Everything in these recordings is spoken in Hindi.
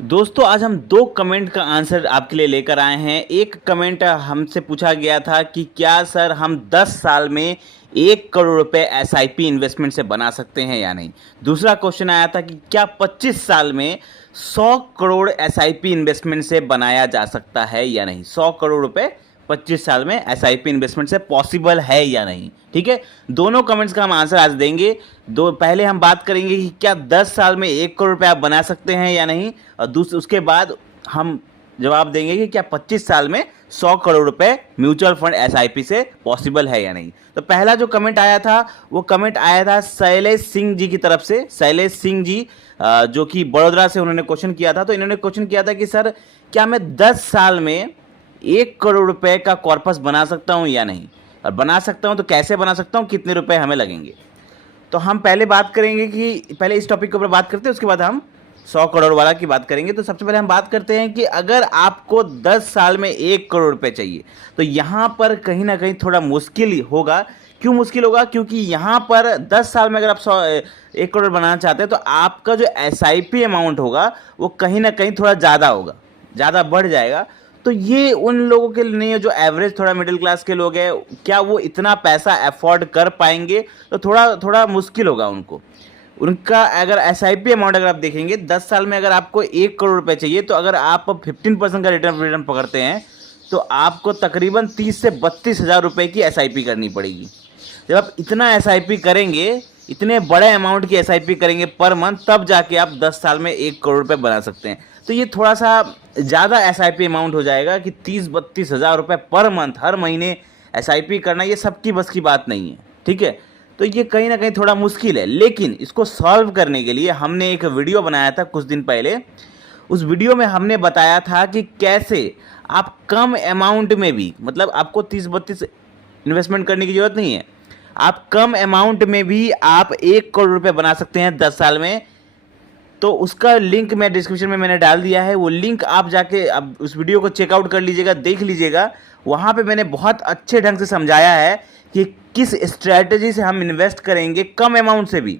दोस्तों आज हम दो कमेंट का आंसर आपके लिए लेकर आए हैं। एक कमेंट हमसे पूछा गया था कि क्या सर हम 10 साल में 1 करोड़ रुपए एसआईपी इन्वेस्टमेंट से बना सकते हैं या नहीं। दूसरा क्वेश्चन आया था कि क्या 25 साल में 100 करोड़ एसआईपी इन्वेस्टमेंट से बनाया जा सकता है या नहीं। 100 करोड़ रुपए 25 साल में एसआईपी इन्वेस्टमेंट से पॉसिबल है या नहीं। ठीक है, दोनों कमेंट्स का हम आंसर आज देंगे। पहले हम बात करेंगे कि क्या 10 साल में 1 करोड़ रुपए आप बना सकते हैं या नहीं, और दूसरे उसके बाद हम जवाब देंगे कि क्या 25 साल में 100 करोड़ रुपए म्यूचुअल फंड एसआईपी से पॉसिबल है या नहीं। तो पहला जो कमेंट आया था वो कमेंट आया था शैलेश सिंह जी की तरफ से। शैलेश सिंह जी जो कि बड़ोदरा से उन्होंने क्वेश्चन किया था। तो इन्होंने क्वेश्चन किया था कि सर क्या मैं 10 साल में 1 करोड़ रुपए का कॉर्पस बना सकता हूं या नहीं, और बना सकता हूं तो कैसे बना सकता हूं, कितने रुपए हमें लगेंगे। तो हम पहले बात करेंगे कि पहले इस टॉपिक के ऊपर बात करते हैं, उसके बाद हम 100 करोड़ वाला की बात करेंगे। तो सबसे पहले हम बात करते हैं कि अगर आपको 10 साल में 1 करोड़ रुपए चाहिए तो यहाँ पर कहीं ना कहीं थोड़ा मुश्किल होगा। क्यों मुश्किल होगा? क्योंकि यहाँ पर 10 साल में अगर आप 1 करोड़ बनाना चाहते हैं तो आपका जो एसआईपी अमाउंट होगा वो कहीं ना कहीं थोड़ा ज़्यादा होगा, ज़्यादा बढ़ जाएगा। तो ये उन लोगों के लिए नहीं है जो एवरेज थोड़ा मिडिल क्लास के लोग हैं। क्या वो इतना पैसा अफोर्ड कर पाएंगे? तो थोड़ा थोड़ा मुश्किल होगा उनको। उनका अगर एसआईपी अमाउंट अगर आप देखेंगे 10 साल में अगर आपको 1 करोड़ रुपए चाहिए तो अगर आप 15% का रिटर्न पकड़ते हैं तो आपको तकरीबन 30 से 32 हज़ार रुपये की एसआईपी करनी पड़ेगी। जब आप इतना एसआईपी करेंगे, इतने बड़े अमाउंट की एसआईपी करेंगे पर मंथ, तब जाके आप 10 साल में 1 करोड़ रुपए बना सकते हैं। तो ये थोड़ा सा ज़्यादा एसआईपी अमाउंट हो जाएगा कि 30-32 हज़ार रुपये पर मंथ हर महीने एसआईपी करना, ये सबकी बस की बात नहीं है। ठीक है, तो ये कहीं ना कहीं थोड़ा मुश्किल है। लेकिन इसको सॉल्व करने के लिए हमने एक वीडियो बनाया था कुछ दिन पहले। उस वीडियो में हमने बताया था कि कैसे आप कम अमाउंट में भी, मतलब आपको 30-32 इन्वेस्टमेंट करने की ज़रूरत नहीं है, आप कम अमाउंट में भी आप 1 करोड़ रुपए बना सकते हैं 10 साल में। तो उसका लिंक मैं डिस्क्रिप्शन में मैंने डाल दिया है। वो लिंक आप जाके अब उस वीडियो को चेकआउट कर लीजिएगा, देख लीजिएगा। वहाँ पे मैंने बहुत अच्छे ढंग से समझाया है कि किस स्ट्रैटेजी से हम इन्वेस्ट करेंगे कम अमाउंट से भी।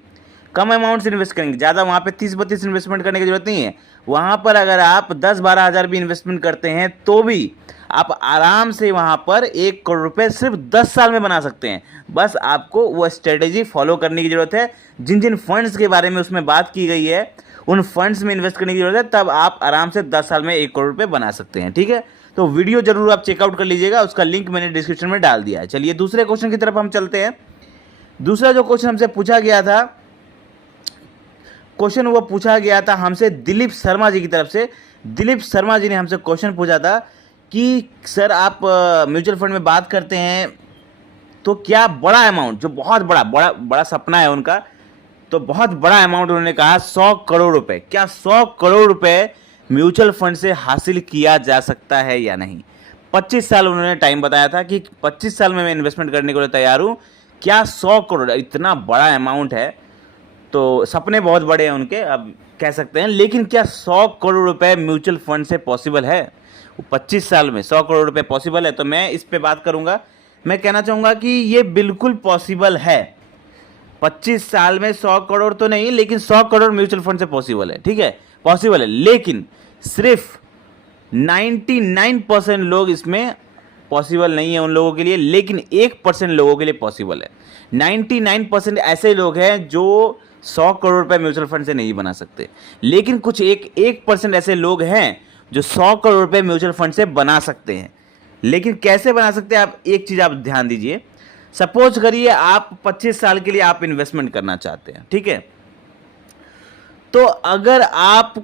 कम अमाउंट से इन्वेस्ट करेंगे, ज़्यादा वहाँ पे 30-32 इन्वेस्टमेंट करने की जरूरत नहीं है। वहाँ पर अगर आप 10-12 हज़ार भी इन्वेस्टमेंट करते हैं तो भी आप आराम से वहाँ पर 1 करोड़ रुपए सिर्फ 10 साल में बना सकते हैं। बस आपको वो स्ट्रेटेजी फॉलो करने की ज़रूरत है। जिन जिन फंड्स के बारे में उसमें बात की गई है उन फंड्स में इन्वेस्ट करने की ज़रूरत है, तब आप आराम से 10 साल में 1 करोड़ रुपए बना सकते हैं। ठीक है, तो वीडियो जरूर आप चेकआउट कर लीजिएगा, उसका लिंक मैंने डिस्क्रिप्शन में डाल दिया है। चलिए दूसरे क्वेश्चन की तरफ हम चलते हैं। दूसरा जो क्वेश्चन हमसे पूछा गया था, क्वेश्चन वो पूछा गया था हमसे दिलीप शर्मा जी की तरफ से। दिलीप शर्मा जी ने हमसे क्वेश्चन पूछा था कि सर आप म्यूचुअल फंड में बात करते हैं तो क्या बड़ा अमाउंट, जो बहुत बड़ा बड़ा बड़ा सपना है उनका, तो बहुत बड़ा अमाउंट उन्होंने कहा 100 करोड़ रुपए, क्या 100 करोड़ रुपए म्यूचुअल फंड से हासिल किया जा सकता है या नहीं। 25 साल उन्होंने टाइम बताया था कि 25 साल में मैं इन्वेस्टमेंट करने के लिए तैयार हूँ। क्या 100 करोड़ इतना बड़ा अमाउंट है? तो सपने बहुत बड़े हैं उनके, अब कह सकते हैं। लेकिन क्या 100 करोड़ रुपए म्यूचुअल फंड से पॉसिबल है? 25 साल में 100 करोड़ रुपए पॉसिबल है? तो मैं इस पे बात करूंगा। मैं कहना चाहूँगा कि ये बिल्कुल पॉसिबल है। 25 साल में 100 करोड़ तो नहीं, लेकिन 100 करोड़ म्यूचुअल फंड से पॉसिबल है। ठीक है, पॉसिबल है। लेकिन सिर्फ 99% लोग इसमें पॉसिबल नहीं है उन लोगों के लिए, लेकिन 1% लोगों के लिए पॉसिबल है। 99% ऐसे लोग हैं जो 100 करोड़ रुपए म्यूचुअल फंड से नहीं बना सकते, लेकिन कुछ 1% ऐसे लोग हैं जो 100 करोड़ रुपए म्यूचुअल फंड से बना सकते हैं। लेकिन कैसे बना सकते हैं, आप एक चीज़ आप ध्यान दीजिए। सपोज करिए आप 25 साल के लिए आप इन्वेस्टमेंट करना चाहते हैं। ठीक है, तो अगर आप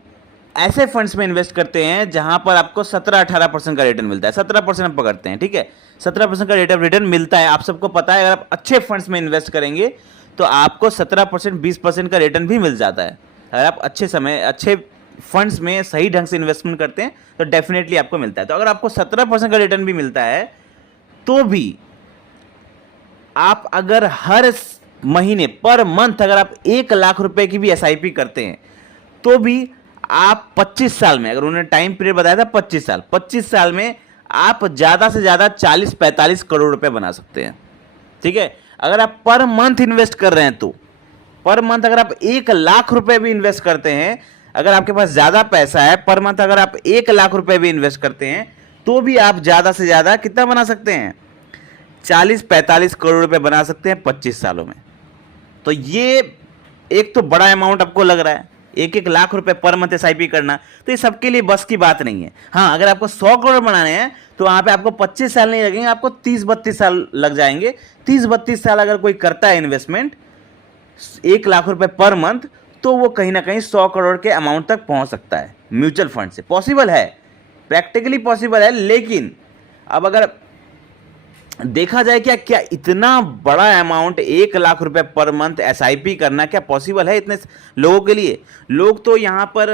ऐसे फंड्स में इन्वेस्ट करते हैं जहां पर आपको 17-18% का रिटर्न मिलता है, 17% आप पकड़ते हैं। ठीक है, 17% का रेट ऑफ रिटर्न मिलता है, आप सबको पता है। अगर आप अच्छे फंड्स में इन्वेस्ट करेंगे तो आपको 17%, 20% का रिटर्न भी मिल जाता है। अगर आप अच्छे फंड्स में सही ढंग से इन्वेस्टमेंट करते हैं तो डेफिनेटली आपको मिलता है। तो अगर आपको 17% का रिटर्न भी मिलता है तो भी आप अगर हर महीने पर मंथ अगर आप 1 लाख रुपए की भी एसआईपी करते हैं तो भी आप 25 साल में, अगर उन्होंने टाइम पीरियड बताया था 25 साल में आप ज़्यादा से ज़्यादा 40-45 करोड़ रुपए बना सकते हैं। ठीक है, अगर आप पर मंथ इन्वेस्ट कर रहे हैं तो पर मंथ अगर आप 1 लाख रुपए भी इन्वेस्ट करते हैं, अगर आपके पास ज़्यादा पैसा है, पर मंथ अगर आप 1 लाख रुपए भी इन्वेस्ट करते हैं तो भी आप ज़्यादा से ज़्यादा कितना बना सकते हैं, 40-45 करोड़ रुपए बना सकते हैं 25 सालों में। तो ये एक तो बड़ा अमाउंट आपको लग रहा है, 1-1 लाख रुपए पर मंथ एसआईपी करना, तो ये सबके लिए बस की बात नहीं है। हाँ, अगर आपको 100 करोड़ बनाने हैं तो वहाँ पे आपको 25 साल नहीं लगेंगे, आपको 30-32 साल लग जाएंगे। 30-32 साल अगर कोई करता है इन्वेस्टमेंट 1 लाख रुपए पर मंथ, तो वो कहीं ना कहीं 100 करोड़ के अमाउंट तक पहुँच सकता है म्यूचुअल फंड से। पॉसिबल है, प्रैक्टिकली पॉसिबल है। लेकिन अब अगर देखा जाए क्या क्या इतना बड़ा अमाउंट 1 लाख रुपए पर मंथ एसआईपी करना क्या पॉसिबल है इतने लोगों के लिए? लोग तो यहाँ पर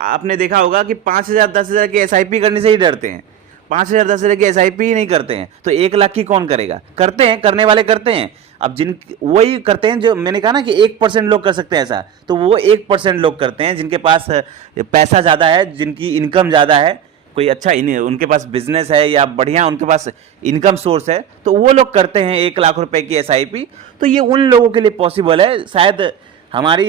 आपने देखा होगा कि 5,000-10,000 की एसआईपी करने से ही डरते हैं, 5,000-10,000 की एसआईपी ही नहीं करते हैं। तो 1 लाख की कौन करेगा? करते हैं, करने वाले करते हैं। अब जिन वही करते हैं जो मैंने कहा ना कि 1% लोग कर सकते हैं ऐसा, तो वो 1% लोग करते हैं जिनके पास पैसा ज़्यादा है, जिनकी इनकम ज़्यादा है, कोई अच्छा उनके पास बिजनेस है या बढ़िया उनके पास इनकम सोर्स है, तो वो लोग करते हैं 1 लाख रुपए की एसआईपी। तो ये उन लोगों के लिए पॉसिबल है। शायद हमारी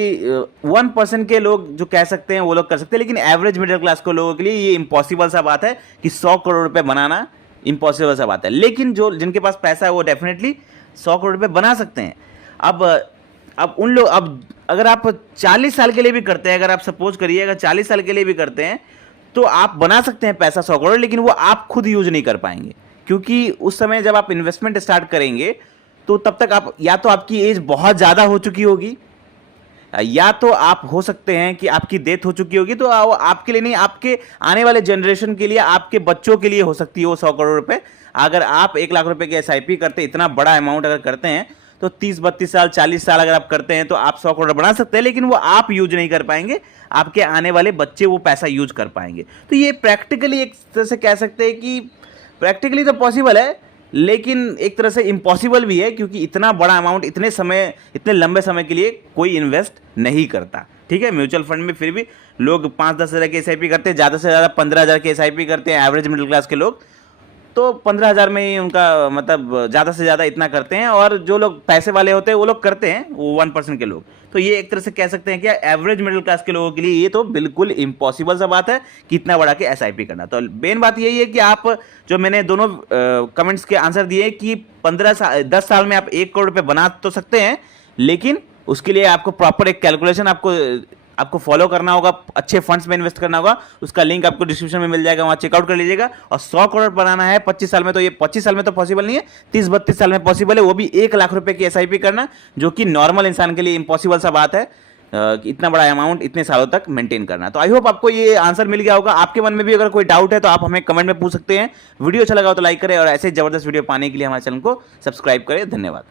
1% के लोग जो कह सकते हैं वो लोग कर सकते हैं, लेकिन एवरेज मिडिल क्लास के लोगों के लिए ये इम्पॉसिबल सा बात है कि 100 करोड़ रुपए बनाना इम्पॉसिबल सा बात है। लेकिन जो जिनके पास पैसा है वो डेफिनेटली 100 करोड़ रुपए बना सकते हैं। अब उन लोग, अब अगर आप 40 साल के लिए भी करते हैं, अगर आप सपोज करिए अगर 40 साल के लिए भी करते हैं तो आप बना सकते हैं पैसा 100 करोड़, लेकिन वो आप खुद यूज नहीं कर पाएंगे, क्योंकि उस समय जब आप इन्वेस्टमेंट स्टार्ट करेंगे तो तब तक आप या तो आपकी एज बहुत ज़्यादा हो चुकी होगी, या तो आप हो सकते हैं कि आपकी डेथ हो चुकी होगी। तो आपके लिए नहीं, आपके आने वाले जनरेशन के लिए, आपके बच्चों के लिए हो सकती है वो 100 करोड़ रुपए। अगर आप 1 लाख रुपए की एसआईपी करते, इतना बड़ा अमाउंट अगर करते हैं, तो 30-32 साल 40 साल अगर आप करते हैं तो आप 100 करोड़ बना सकते हैं, लेकिन वो आप यूज नहीं कर पाएंगे, आपके आने वाले बच्चे वो पैसा यूज कर पाएंगे। तो ये प्रैक्टिकली एक तरह से कह सकते हैं कि प्रैक्टिकली तो पॉसिबल है, लेकिन एक तरह से इम्पॉसिबल भी है, क्योंकि इतना बड़ा अमाउंट इतने लंबे समय के लिए कोई इन्वेस्ट नहीं करता। ठीक है, म्यूचुअल फंड में फिर भी लोग 5-10 हज़ार की एसआईपी करते हैं, ज़्यादा से ज़्यादा 15,000 की एसआईपी करते हैं एवरेज मिडिल क्लास के लोग, तो 15,000 में ही उनका मतलब ज़्यादा से ज़्यादा इतना करते हैं। और जो लोग पैसे वाले होते हैं वो लोग करते हैं, वो 1% के लोग। तो ये एक तरह से कह सकते हैं कि एवरेज मिडिल क्लास के लोगों के लिए ये तो बिल्कुल इम्पॉसिबल सा बात है कि इतना बड़ा के एसआईपी करना। तो मेन बात यही है कि आप जो मैंने दोनों कमेंट्स के आंसर दिए कि 10 साल में आप 1 करोड़ रुपये बना तो सकते हैं, लेकिन उसके लिए आपको प्रॉपर एक कैलकुलेशन आपको फॉलो करना होगा, अच्छे फंड्स में इन्वेस्ट करना होगा। उसका लिंक आपको डिस्क्रिप्शन में मिल जाएगा, वहाँ चेकआउट कर लीजिएगा। और 100 करोड़ बनाना है 25 साल में, तो ये 25 साल में तो पॉसिबल नहीं है, 30-32 साल में पॉसिबल है, वो भी 1 लाख रुपए की एसआईपी करना, जो कि नॉर्मल इंसान के लिए इम्पॉसिबल सा बात है, इतना बड़ा अमाउंट इतने सालों तक मेंटेन करना। तो आई होप आपको ये आंसर मिल गया होगा। आपके मन में भी अगर कोई डाउट है तो आप हमें कमेंट में पूछ सकते हैं। वीडियो अच्छा लगा हो तो लाइक करें, और ऐसे जबरदस्त वीडियो पाने के लिए हमारे चैनल को सब्सक्राइब करें। धन्यवाद।